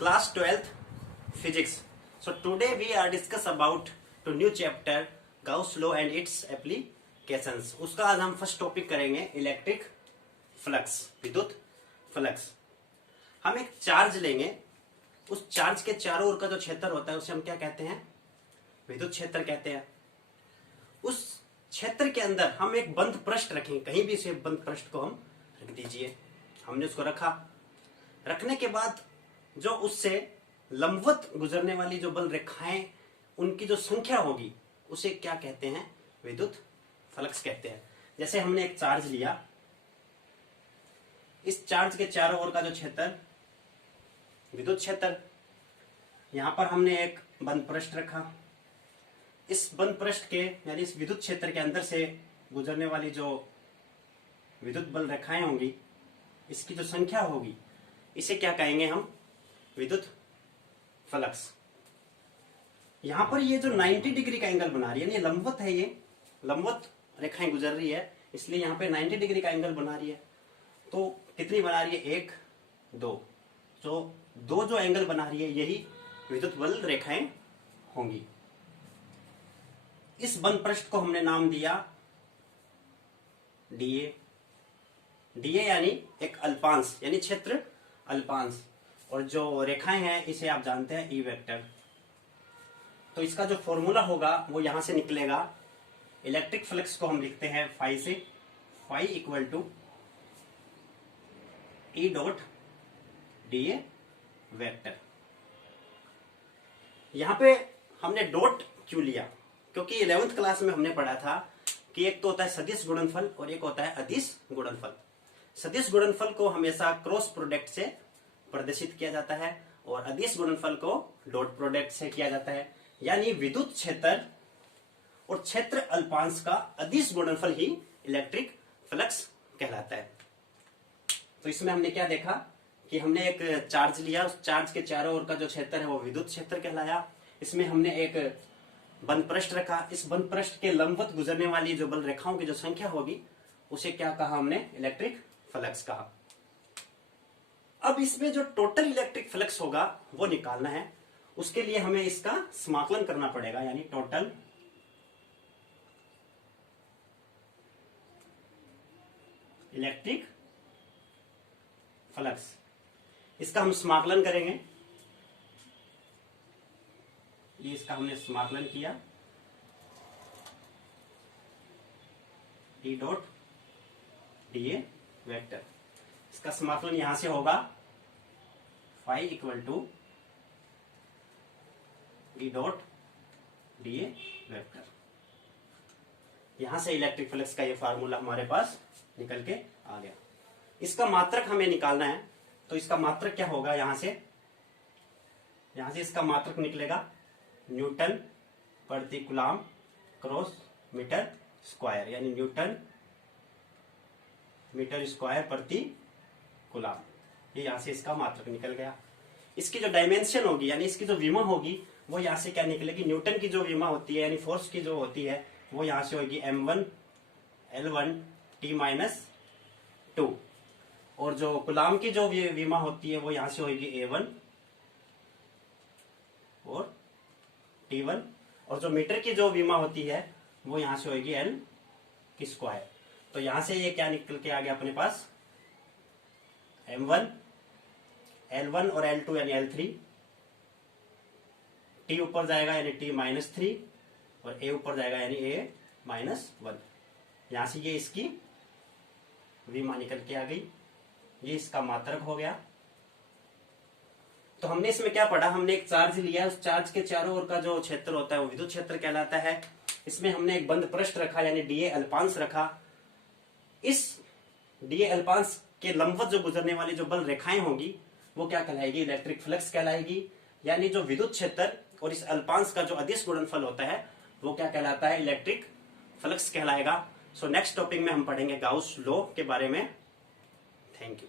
class 12th physics. So today we are discuss about to new chapter Gauss law and its applications. उसका आज हम first topic करेंगे electric flux, विद्युत flux. हम एक charge लेंगे, उस चार्ज के चारों ओर का जो क्षेत्र होता है उसे हम क्या कहते हैं? विद्युत क्षेत्र कहते हैं। उस क्षेत्र के अंदर हम एक बंद पृष्ठ रखेंगे, कहीं भी इसे बंद पृष्ठ को हम रख दीजिए। हमने उसको रखा, रखने के बाद जो उससे लंबवत गुजरने वाली जो बल रेखाएं उनकी जो संख्या होगी उसे क्या कहते हैं? विद्युत फ्लक्स कहते हैं। जैसे हमने एक चार्ज लिया, इस चार्ज के चारों ओर का जो क्षेत्र विद्युत क्षेत्र, यहां पर हमने एक बंद पृष्ठ रखा। इस बंद पृष्ठ के यानी इस विद्युत क्षेत्र के अंदर से गुजरने वाली जो विद्युत बल रेखाएं होंगी, इसकी जो संख्या होगी, इसे क्या कहेंगे हम? विद्युत फ्लक्स। यहां पर ये जो 90 डिग्री का एंगल बना रही है, ये लंबवत है, ये लंबवत रेखाएं गुजर रही है, इसलिए यहां पे 90 डिग्री का एंगल बना रही है। तो कितनी बना रही है? 1, 2। तो दो जो एंगल बना रही है यही विद्युत बल रेखाएं होंगी। इस बंद पृष्ठ को हमने नाम दिया डीए। डीए यानी एक अल्पांश, यानी क्षेत्र अल्पांश, और जो रेखाएं हैं इसे आप जानते हैं ई वेक्टर। तो इसका जो फॉर्मूला होगा वो यहां से निकलेगा। इलेक्ट्रिक फ्लक्स को हम लिखते हैं फाई से, phi equal to E dot dA vector. यहां पे हमने डॉट क्यों लिया? क्योंकि 11th क्लास में हमने पढ़ा था कि एक तो होता है सदिश गुणनफल और एक होता है अदिश गुणनफल। सदिश गुणनफल को हमेशा क्रॉस प्रोडक्ट से प्रदर्शित किया जाता है और अदिश गुणनफल को डॉट प्रोडक्ट से किया जाता है। यानी विद्युत क्षेत्र और क्षेत्र अल्पांश का अदिश गुणनफल ही इलेक्ट्रिक फ्लक्स कहलाता है। तो इसमें हमने क्या देखा कि हमने एक चार्ज लिया, उस चार्ज के चारों ओर का जो क्षेत्र है वो विद्युत क्षेत्र कहलाया। इसमें हमने एक बंद पृष्ठ रखा, इस बंद पृष्ठ के लंबवत गुजरने वाली जो बल रेखाओं की जो संख्या होगी उसे क्या कहा हमने? इलेक्ट्रिक फ्लक्स कहा। अब इसमें जो टोटल इलेक्ट्रिक फ्लक्स होगा वो निकालना है, उसके लिए हमें इसका समाकलन करना पड़ेगा, यानी टोटल इलेक्ट्रिक फ्लक्स। इसका हम समाकलन करेंगे। ये इसका हमने समाकलन किया, डी डॉट डीए वेक्टर। इसका समाकलन यहां से होगा phi equal to D dot dA vector. यहां से इलेक्ट्रिक फ्लक्स का ये फार्मूला हमारे पास निकल के आ गया। इसका मात्रक हमें निकालना है, तो इसका मात्रक क्या होगा? यहां से इसका मात्रक निकलेगा न्यूटन प्रति कूलम क्रॉस मीटर स्क्वायर, यानी न्यूटन मीटर स्क्वायर प्रति कूलम। ये यहां से इसका मात्रक निकल गया। इसकी जो डायमेंशन होगी, यानी इसकी जो विमा होगी, वो यहां से क्या निकलेगी? न्यूटन की जो विमा होती है, यानी फोर्स की जो होती है, वो यहां से होगी m1 L1 T-2, और जो कूलम की जो विमा होती है वो यहां से होगी A1 और T1, और जो मीटर की जो विमा होती है वो यहां से होगी L की स्क्वायर। तो यहां से ये क्या निकल के आ गया अपने पास? M1 L1 और L2 यानी L3, T ऊपर जाएगा यानी T-3, और A ऊपर जाएगा यानी A-1। यहां से ये इसकी विमा निकल के आ गई, ये इसका मात्रक हो गया। तो हमने इसमें क्या पढ़ा? हमने एक चार्ज लिया, उस चार्ज के चारों ओर का जो क्षेत्र होता है वो विद्युत क्षेत्र कहलाता है। इसमें हमने एक बंद पृष्ठ रखा, यानी डीए अल्पांश रखा। इस डीए अल्पांश के लंबवत जो गुजरने वाली जो बल रेखाएं होंगी वो क्या कहलाएगी? इलेक्ट्रिक फ्लक्स कहलाएगी। यानी जो विद्युत क्षेत्र और इस अल्पांश का जो अदिश गुणनफल होता है वो क्या कहलाता है? इलेक्ट्रिक फ्लक्स कहलाएगा। सो नेक्स्ट टॉपिक में हम पढ़ेंगे गाउस लॉ के बारे में। Thank you.